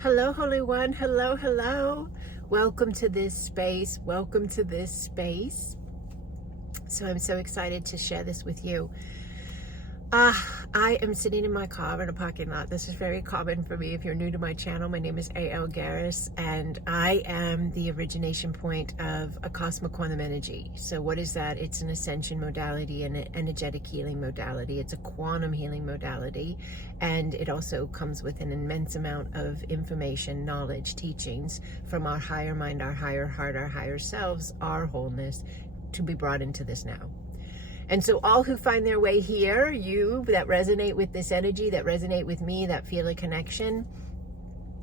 Hello, Holy One. Hello, hello. Welcome to this space. Welcome to this space. So I'm so excited to share this with you. I am sitting in my car in a parking lot. This is very common for me. If you're new to my channel, my name is Garris, and I am the origination point of Acasma quantum energy. So what is that? It's an ascension modality and an energetic healing modality. It's a quantum healing modality, and it also comes with an immense amount of information, knowledge, teachings from our higher mind, our higher heart, our higher selves, our wholeness, to be brought into this now. And so all who find their way here, you that resonate with this energy, that resonate with me, that feel a connection,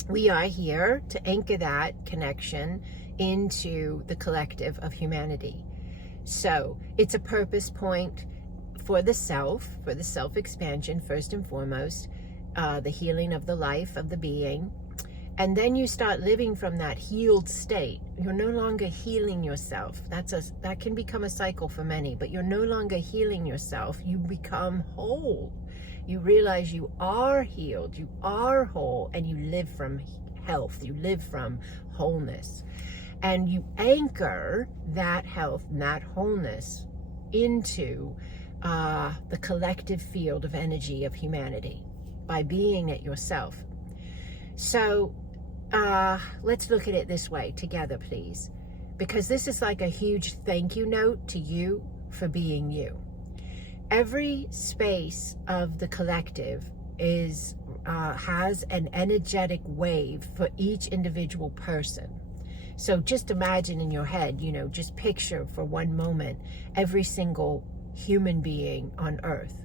we are here to anchor that connection into the collective of humanity. So it's a purpose point for the self-expansion, first and foremost, the healing of the life of the being. And then you start living from that healed state. You're no longer healing yourself. That can become a cycle for many, but you're no longer healing yourself. You become whole. You realize you are healed, you are whole, and you live from health. You live from wholeness. And you anchor that health and that wholeness into the collective field of energy of humanity by being it yourself. So let's look at it this way together, please, because this is like a huge thank you note to you for being you. Every space of the collective has an energetic wave for each individual person. So just imagine in your head, just picture for one moment every single human being on Earth.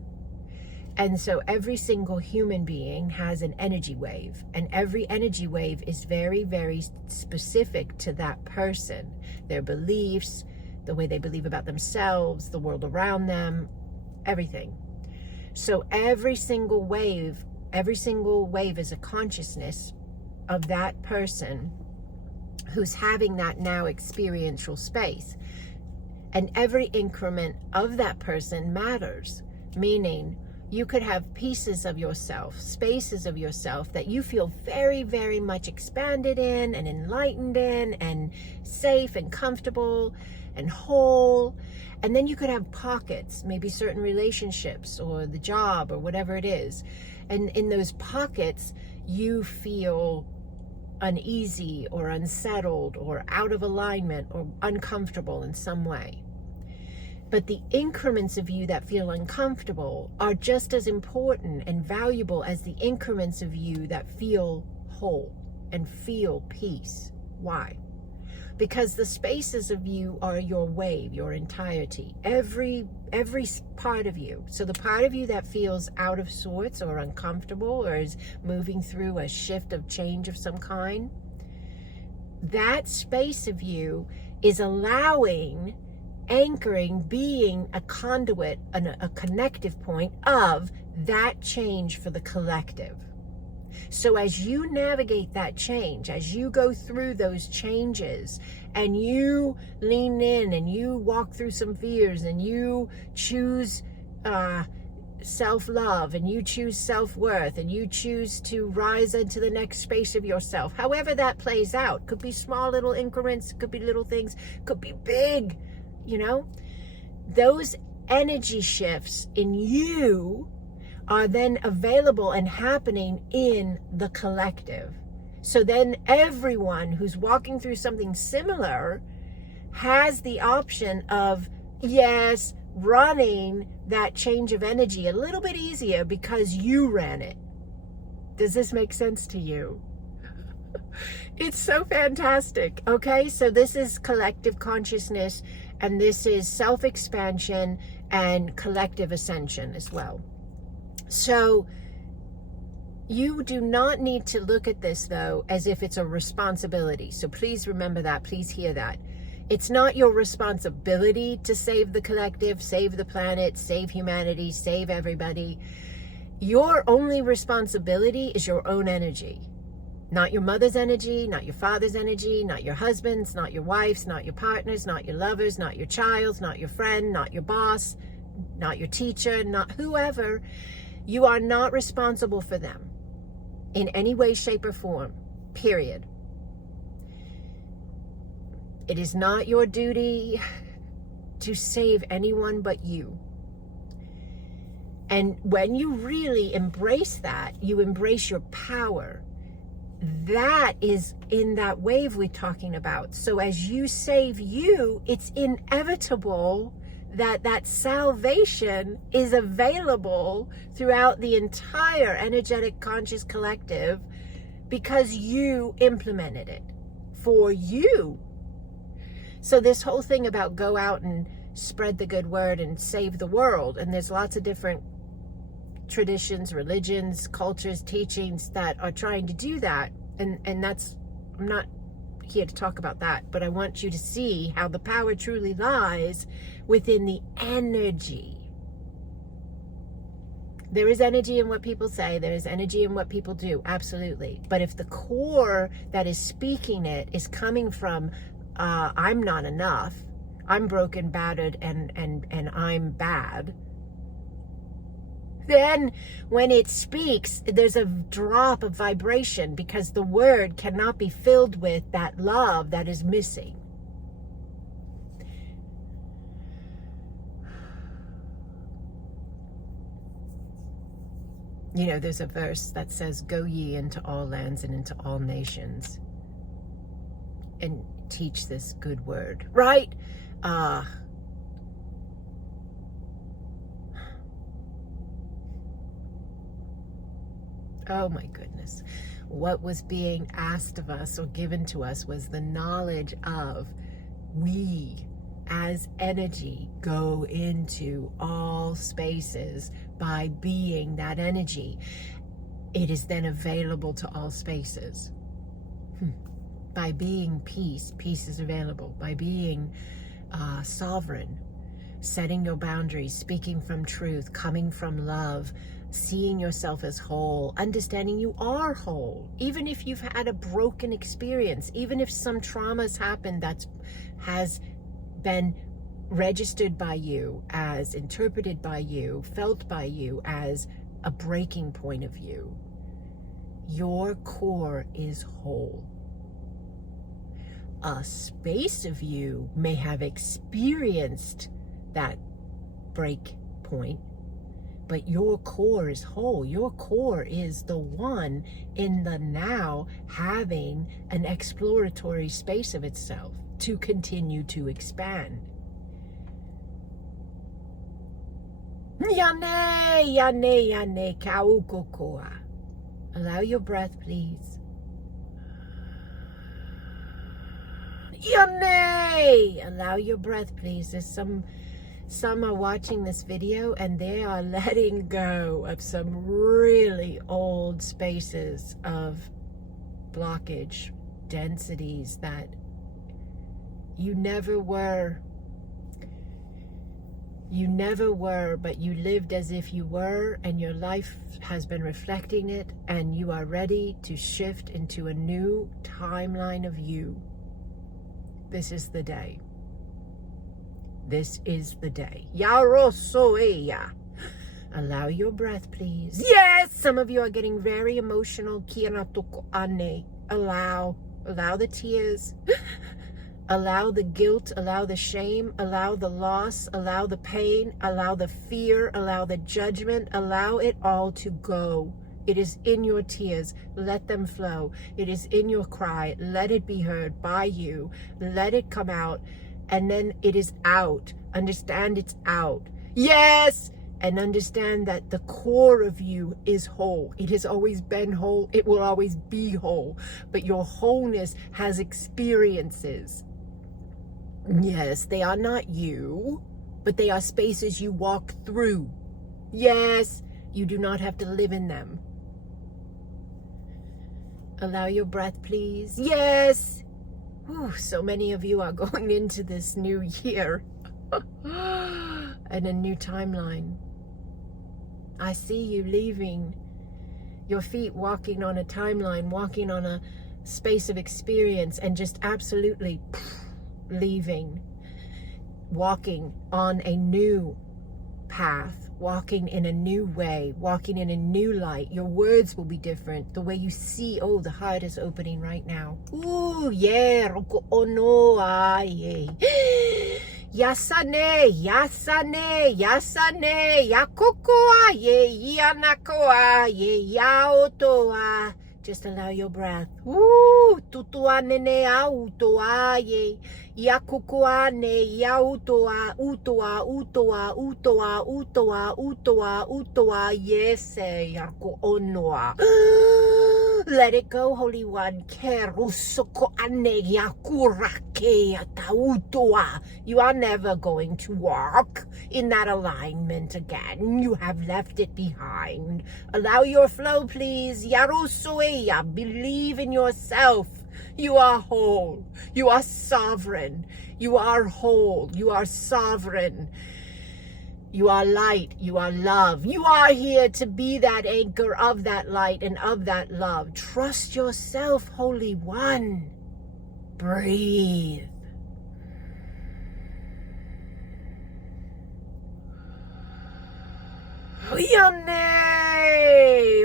And so every single human being has an energy wave, and every energy wave is very, very specific to that person, their beliefs, the way they believe about themselves, the world around them, everything. So every single wave is a consciousness of that person who's having that now experiential space. And every increment of that person matters, meaning you could have pieces of yourself, spaces of yourself that you feel very, very much expanded in and enlightened in and safe and comfortable and whole. And then you could have pockets, maybe certain relationships or the job or whatever it is. And in those pockets, you feel uneasy or unsettled or out of alignment or uncomfortable in some way. But the increments of you that feel uncomfortable are just as important and valuable as the increments of you that feel whole and feel peace. Why? Because the spaces of you are your wave, your entirety, every part of you. So the part of you that feels out of sorts or uncomfortable or is moving through a shift of change of some kind, that space of you is anchoring, being a conduit, a connective point of that change for the collective. So as you navigate that change, as you go through those changes and you lean in and you walk through some fears and you choose self-love and you choose self-worth and you choose to rise into the next space of yourself, however that plays out, could be small little increments, could be little things, could be big, those energy shifts in you are then available and happening in the collective. So then everyone who's walking through something similar has the option of, yes, running that change of energy a little bit easier because you ran it. Does this make sense to you? It's so fantastic. Okay, so this is collective consciousness, and this is self-expansion and collective ascension as well. So you do not need to look at this, though, as if it's a responsibility. So please remember that. Please hear that. It's not your responsibility to save the collective, save the planet, save humanity, save everybody. Your only responsibility is your own energy. Not your mother's energy, not your father's energy, not your husband's, not your wife's, not your partner's, not your lover's, not your child's, not your friend, not your boss, not your teacher, not whoever. You are not responsible for them in any way, shape, or form. Period. It is not your duty to save anyone but you. And when you really embrace that, you embrace your power. That is in that wave we're talking about. So as you save you, it's inevitable that that salvation is available throughout the entire energetic conscious collective because you implemented it for you. So this whole thing about go out and spread the good word and save the world, and there's lots of different traditions, religions, cultures, teachings that are trying to do that, and that's, I'm not here to talk about that, but I want you to see how the power truly lies within the energy. There is energy in what people say, there is energy in what people do, absolutely. But if the core that is speaking it is coming from I'm not enough, I'm broken, battered, and I'm bad, then when it speaks, there's a drop of vibration because the word cannot be filled with that love that is missing. You know, there's a verse that says, go ye into all lands and into all nations and teach this good word, right? Oh my goodness. What was being asked of us or given to us was the knowledge of we as energy go into all spaces by being that energy. It is then available to all spaces. By being peace, peace is available. By being sovereign, setting your boundaries, speaking from truth, coming from love, seeing yourself as whole, understanding you are whole. Even if you've had a broken experience, even if some traumas happened that has been registered by you, as interpreted by you, felt by you as a breaking point of view, your core is whole. A space of you may have experienced that break point, but your core is whole. Your core is the one in the now having an exploratory space of itself to continue to expand. Yane, yane, yane, kaukokoa. Allow your breath, please. Yane! Allow your breath, please. There's some are watching this video and they are letting go of some really old spaces of blockage, densities that you never were. You never were, but you lived as if you were, and your life has been reflecting it, and you are ready to shift into a new timeline of you. This is the day. This is the day. Yarosoeya. Allow your breath, please. Yes! Some of you are getting very emotional. Allow the tears. Allow the guilt, allow the shame, allow the loss, allow the pain, allow the fear, allow the judgment, allow it all to go. It is in your tears, let them flow. It is in your cry, let it be heard by you. Let it come out, and then it is out. Understand it's out. Yes! And understand that the core of you is whole. It has always been whole, it will always be whole. But your wholeness has experiences. Yes, they are not you, but they are spaces you walk through. Yes, you do not have to live in them. Allow your breath, please. Yes. Whew, so many of you are going into this new year and a new timeline. I see you leaving your feet, walking on a timeline, walking on a space of experience, and just absolutely leaving, walking on a new path walking in a new way, walking in a new light. Your words will be different. The way you see, oh, the heart is opening right now. Ooh, yeah. Roko ono aye. Yasane, yasane, yasane, yakokoa, ye, yanakoa, ye, yaotoa. Just allow your breath. Ooh, tutuanene autoa, ye, yakukuane, yautoa, utoa, utoa, utoa, utoa, utoa, utoa, yes, yako onoa. Let it go, Holy One. You are never going to walk in that alignment again. You have left it behind. Allow your flow, please. Believe in yourself. You are whole. You are sovereign. You are whole. You are sovereign. You are light, you are love. You are here to be that anchor of that light and of that love. Trust yourself, Holy One. Breathe. Yone!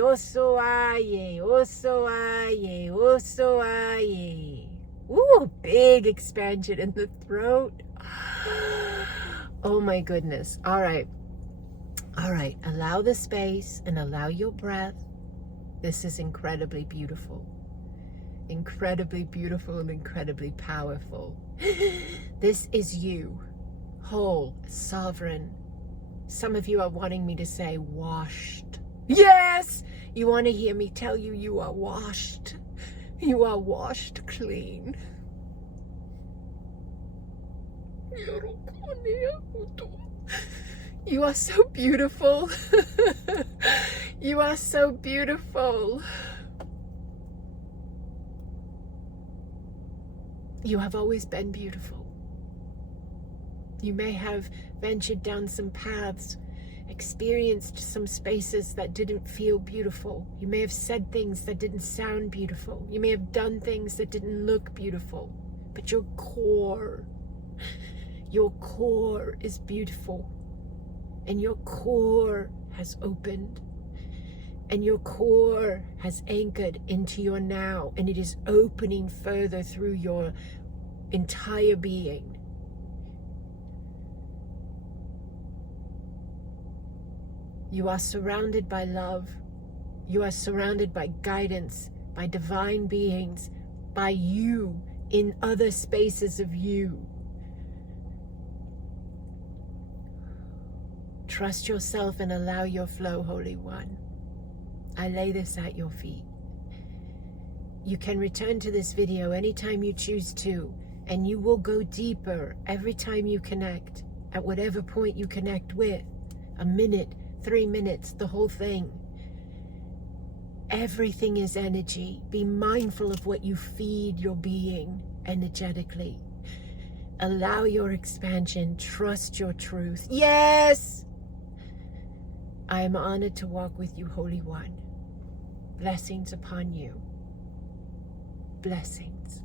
Oso aye, oso aye, oso aye. Ooh, big expansion in the throat. Oh my goodness. All right. All right. Allow the space and allow your breath. This is incredibly beautiful. Incredibly beautiful and incredibly powerful. This is you. Whole, sovereign. Some of you are wanting me to say washed. Yes! You want to hear me tell you you are washed. You are washed clean. You are so beautiful. You are so beautiful. You have always been beautiful. You may have ventured down some paths, experienced some spaces that didn't feel beautiful. You may have said things that didn't sound beautiful. You may have done things that didn't look beautiful. But your core is beautiful. And your core has opened. And your core has anchored into your now. And it is opening further through your entire being. You are surrounded by love. You are surrounded by guidance, by divine beings, by you in other spaces of you. Trust yourself and allow your flow, Holy One. I lay this at your feet. You can return to this video anytime you choose to, and you will go deeper every time you connect, at whatever point you connect with. A minute, 3 minutes, the whole thing. Everything is energy. Be mindful of what you feed your being energetically. Allow your expansion. Trust your truth. Yes! I am honored to walk with you, Holy One. Blessings upon you. Blessings.